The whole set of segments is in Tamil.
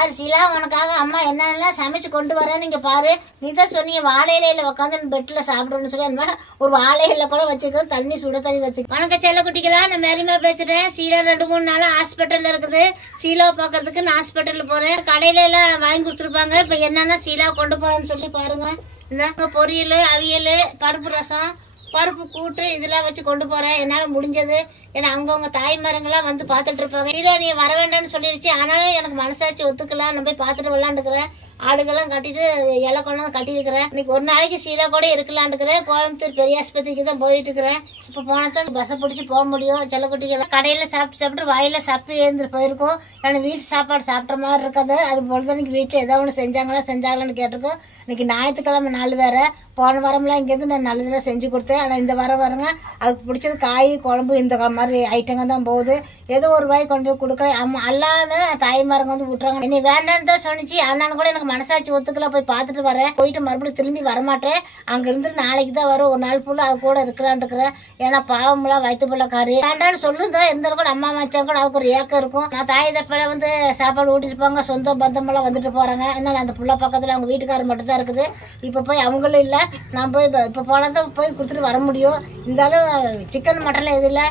அரிசிலா உனக்காக அம்மா என்னென்னலாம் சமைச்சு கொண்டு வரேன்னு இங்கே பாரு. நீ தான் சொன்னீங்க வாழை இலையில உட்காந்து பெட்டில் சாப்பிடணும்னு சொல்லி, அந்த மாதிரி ஒரு வாழை இலை கூட வச்சுக்கிறேன், தண்ணி சுட தண்ணி வச்சு. வணக்கம் செல்ல குட்டிகளா, நான் மேரிமா பேசுகிறேன். சீலா 2-3 நாளாக ஹாஸ்பிட்டலில் இருக்குது. சீலாவை பார்க்கறதுக்கு நான் ஹாஸ்பிட்டலில் போகிறேன். கடையில எல்லாம் வாங்கி கொடுத்துருப்பாங்க. இப்போ என்னென்னா சீலாவை கொண்டு போகிறேன்னு சொல்லி பாருங்கள். இந்த பொரியல், அவியல், பருப்பு ரசம், பருப்பு கூட்டு இதெல்லாம் வச்சு கொண்டு போகிறேன் என்னால் முடிஞ்சது. ஏன்னா அவங்கவுங்க தாய்மாரங்களாம் வந்து பார்த்துட்டு இருப்பாங்க. இதை நீ வர வேண்டாம்னு சொல்லிடுச்சு. ஆனாலும் எனக்கு மனசாட்சி ஒத்துக்கலாம். நான் போய் பார்த்துட்டு விளாண்டுக்கிறேன். ஆடுகள்லாம் கட்டிட்டு இலை கொண்டாந்து கட்டியிருக்கிறேன். இன்னைக்கு ஒரு நாளைக்கு சீலா கூட இருக்கலான்னுக்கிறேன். கோயம்புத்தூர் பெரிய ஆஸ்பத்திரிக்கு தான் போயிட்டு இருக்கிறேன். இப்போ போனால் தான் பஸ்ஸை பிடிச்சி போக முடியும். செல்லக்குட்டிகள் கடையில் சாப்பிட்டு வாயில் சப்பி எழுந்துட்டு போயிருக்கோம். ஏன்னா வீட்டு சாப்பாடு சாப்பிட்ற மாதிரி இருக்காது. அது பொழுதுனைக்கு வீட்டில் ஏதோ ஒன்று செஞ்சாங்களான்னு கேட்டிருக்கோம். இன்னைக்கு ஞாயிற்றுக்கிழமை நாள் வேறு. போன வாரம்லாம் இங்கேருந்து நான் நல்லதெல்லாம் செஞ்சு கொடுத்தேன். ஆனால் இந்த வாரம் வருங்க அதுக்கு பிடிச்சது காய் குழம்பு இந்த மாதிரி ஐட்டங்க தான் போகுது. ஏதோ ஒரு ரூபாய் கொண்டு போய் கொடுக்கல. அம்மா எல்லாமே தாய்மாரங்க வந்து விட்டுறாங்க. இனி வேண்டான்னு தான் சொன்னிச்சு. ஆனாலும் கூட எனக்கு மனசாட்சி ஒத்துக்கல. போய் பார்த்துட்டு வரேன். போயிட்டு மறுபடியும் திரும்பி வரமாட்டேன். அங்கே இருந்து நாளைக்கு தான் வரும். ஒரு நாள் ஃபுல்லாக அது கூட இருக்கலான் இருக்கிறேன். ஏன்னா பாவம்லாம் வயிற்று பிள்ளைக்காரி வேண்டான்னு சொல்லுங்க. இருந்தாலும் கூட அம்மா மச்சான் கூட அதுக்கு ஒரு ஏக்கம் இருக்கும். நான் தாய் தப்பில் வந்து சாப்பாடு ஊட்டிருப்பாங்க. சொந்த பந்தமெல்லாம் வந்துட்டு போகிறாங்க. அதனால் அந்த புள்ள பக்கத்தில் அவங்க வீட்டுக்காரர் மட்டும் தான் இருக்குது. இப்போ போய் அவங்களும் இல்லை. நான் போய் இப்போ போனால் தான் போய் கொடுத்துட்டு வர முடியும். இருந்தாலும் சிக்கன் மட்டன்லாம் எதுவும் இல்லை.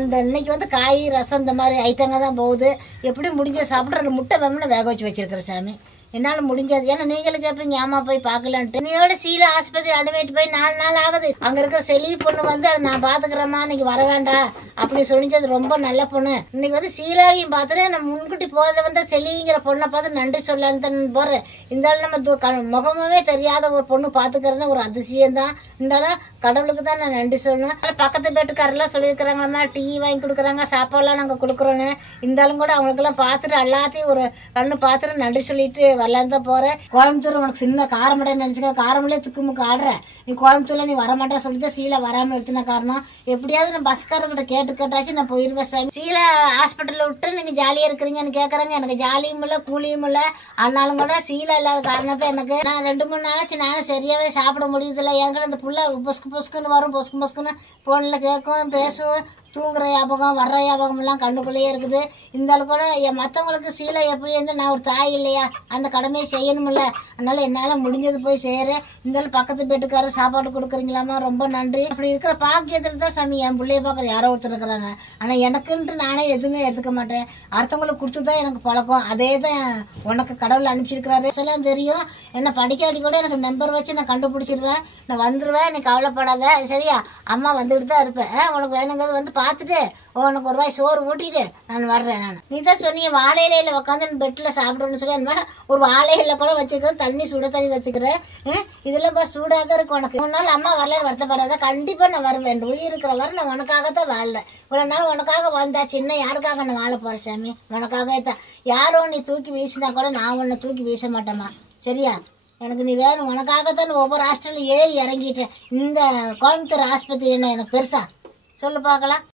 இந்த இன்னைக்கு வந்து காய் ரசம் இந்த மாதிரி ஐட்டங்க தான் போகுது. எப்படி முடிஞ்ச சாப்பிட்ற முட்டை வேணும்னு வேக வச்சு வச்சிருக்கிறேன் சாமி. என்னால் முடிஞ்சது. ஏன்னா நீங்களும் கேட்பீங்க ஏமா போய் பார்க்கலான்ட்டு. நீயோட சீலா ஆஸ்பத்திரி அட்மிட் போய் 4 நாள் ஆகுது. அங்கே இருக்கிற செலி பொண்ணு வந்து அதை நான் பார்த்துக்கிறேம்மா இன்னைக்கு வர வேண்டாம் அப்படி சொல்லிச்சு. அது ரொம்ப நல்ல பொண்ணு. இன்னைக்கு வந்து சீலாவையும் பார்த்துட்டு நம்ம முன்கூட்டி போகிறத வந்து செலிங்கிற பொண்ணை பார்த்து நன்றி சொல்லலான்னு தான் போகிறேன். இருந்தாலும் நம்ம முகமாவே தெரியாத ஒரு பொண்ணு பார்த்துக்கிறதுன்னு ஒரு அதிசயம் தான். இருந்தாலும் கடவுளுக்கு தான் நான் நன்றி சொல்லணும். பக்கத்து வீட்டுக்காரெல்லாம் சொல்லியிருக்கிறாங்களா டீ வாங்கி கொடுக்குறாங்க, சாப்பாடுலாம் நாங்கள் கொடுக்குறோன்னு. இருந்தாலும் கூட அவங்களுக்கெல்லாம் பார்த்துட்டு எல்லாத்தையும் ஒரு கண்ணு பார்த்துட்டு நன்றி சொல்லிட்டு வரலான்னு தான் போறேன். கோயம்புத்தூர் உனக்கு சின்ன காரமடை நினைச்சுக்க. காரமலே திக்குமுக்கு ஆடுற நீ கோயம்புத்தூர்ல நீ வரமாட்டா சொல்லிதான் சீலா வராம எடுத்தின காரணம். எப்படியாவது நான் பஸ்காரர்கிட்ட கேட்டாச்சு நான் போயிருவேன் சாமி. சீலா ஹாஸ்பிட்டல்ல விட்டு நீங்க ஜாலியா இருக்கிறீங்கன்னு கேக்குறாங்க. எனக்கு ஜாலியும் இல்லை கூலியும் இல்லை. ஆனாலும் கூட சீலா இல்லாத காரணத்தை எனக்கு நான் 2-3 நாளாச்சு நானும் சரியாவே சாப்பிட முடியுதில்ல. எனக்கு அந்த புள்ள பொஸ்குன்னு வரும். பொஸ்குன்னு போன்ல கேட்கும், பேசும். தூங்குற ஞாபகம் வர்ற ஞாபகம் எல்லாம் கண்ணுக்குள்ளேயே இருக்குது. இருந்தாலும் கூட மற்றவங்களுக்கு சீலை எப்படி இருந்து நான் ஒரு தாய் இல்லையா, அந்த கடமையை செய்யணும்ல. அதனால என்னால் முடிஞ்சது போய் செய்கிறேன். இருந்தாலும் பக்கத்து வீட்டுக்காரர் சாப்பாடு கொடுக்குறீங்களாமா, ரொம்ப நன்றி. அப்படி இருக்கிற பாக்கியத்தில் தான் சாமி என் பிள்ளைய பார்க்குற யாரோ ஒருத்தர் இருக்கிறாங்க. ஆனால் எனக்குன்ட்டு நானே எதுவுமே எடுத்துக்க மாட்டேன். அடுத்தவங்களுக்கு கொடுத்து தான் எனக்கு பழக்கம். அதே தான் உனக்கு கடவுள் அனுப்பிச்சிருக்கிறாரு எல்லாம் தெரியும். என்ன படிக்காட்டி கூட எனக்கு நம்பர் வச்சு நான் கண்டுபிடிச்சிருவேன். நான் வந்துடுவேன், நீ கவலைப்படாத சரியா. அம்மா வந்துக்கிட்டு தான் இருப்பேன். உனக்கு வேணுங்கிறது வந்து பார்த்துட்டு உனக்கு ஒரு ரூபாய் சோறு ஊட்டிட்டு நான் வர்றேன். நான் நீ தான் சொன்னீங்க வாழை இலையில உட்காந்து பெட்டில் சாப்பிடணும்னு சொல்லி, அந்த மாதிரி ஒரு வாழை இலை கூட வச்சுக்கிறேன், தண்ணி சுட தண்ணி வச்சுக்கிறேன். இதெல்லாம் இப்போ சூடாக தான் இருக்கு. உனக்கு 3 நாள் அம்மா வரலன்னு வருத்தப்படாத. கண்டிப்பாக நான் வருவேன். உயிர் இருக்கிற வரை நான் உனக்காகத்தான் வாழ்றேன். இவ்வளோ நாள் உனக்காக வாழ்ந்தாச்சு. இன்னும் யாருக்காக நான் வாழ போகிறேன் சாமி? உனக்காகவே தான். யாரோ நீ தூக்கி வீசினா கூட நான் உன்னை தூக்கி வீச மாட்டேம்மா சரியா. எனக்கு நீ வேணும். உனக்காகத்தான் ஒவ்வொரு ஹாஸ்டலும் ஏறி இறங்கிட்டேன். இந்த கோயம்புத்தூர் ஆஸ்பத்திரி என்ன எனக்கு பெருசா சொல்லு பார்க்கலாம்.